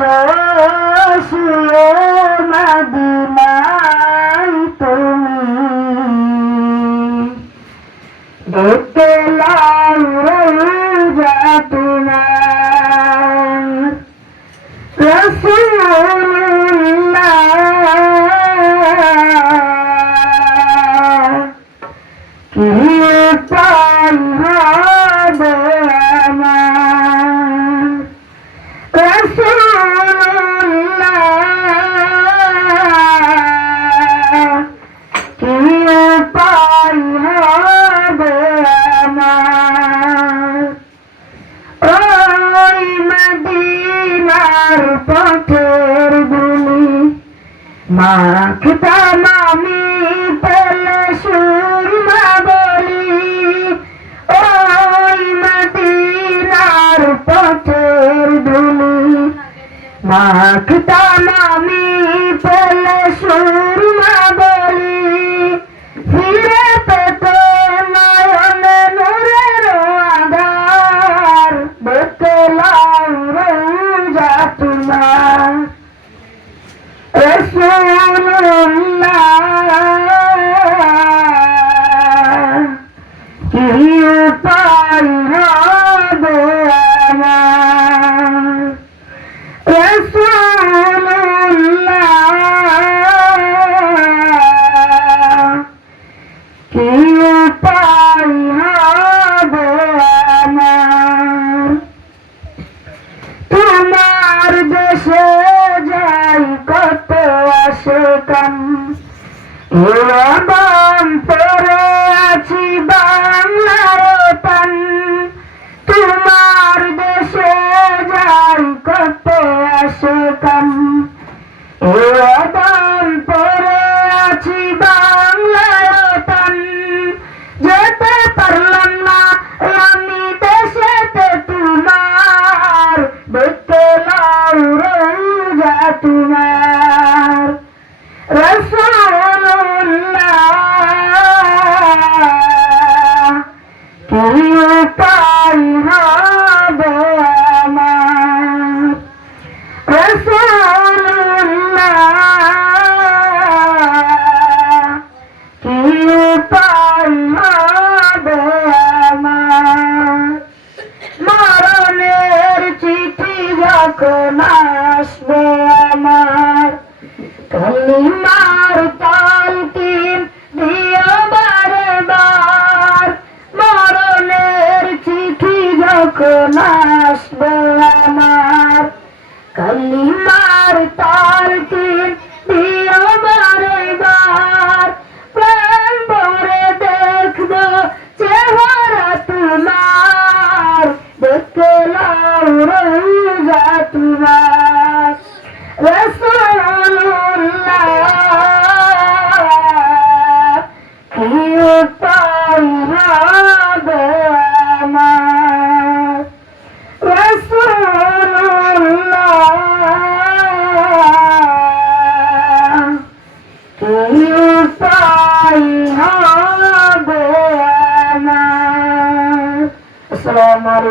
আছো শুয়ে মদিনায় তুমি দেখতে লাউ রওজা তোমার রাসূলুল্লাহ কি প্রাণ হবে আমার রাসূলুল্লাহ কি প্রাণ হবে আমার ওই মদিনার পথের ধুলি মাখতাম আমি পেলে সুরমা বলি ওই মদিনার পথের ধুলি মাখতাম আমি পেলে সুরমা বলি ফিরে পেতে নয়নে নূরের আধার দেখতে লাউ রওজা তোমার রাসূলুল্লাহ কি উপায় হবে আমার রাসূলুল্লাহ কি উপায় হবে আমার তোমার দেশে যাই কত আশকান এরকম পড়ে আছি বাংলার টান তোমার দেশে যাই কত আশকান এরকম পড়ে আছি বাংলার টান যেতে পারলাম না আমি দেশেতে তোমার দেখতে লাউ রওজা তোমার রাসূলুল্লাহ কি উপায় হবে আমার রাসূলুল্লাহ কি উপায় হবে আমার মরণের চিঠি যখন আসবে আমার কালিমার তালকিন দিও বারে বার মরণের চিঠি যখন আসবে আমার কালিমার তালকিন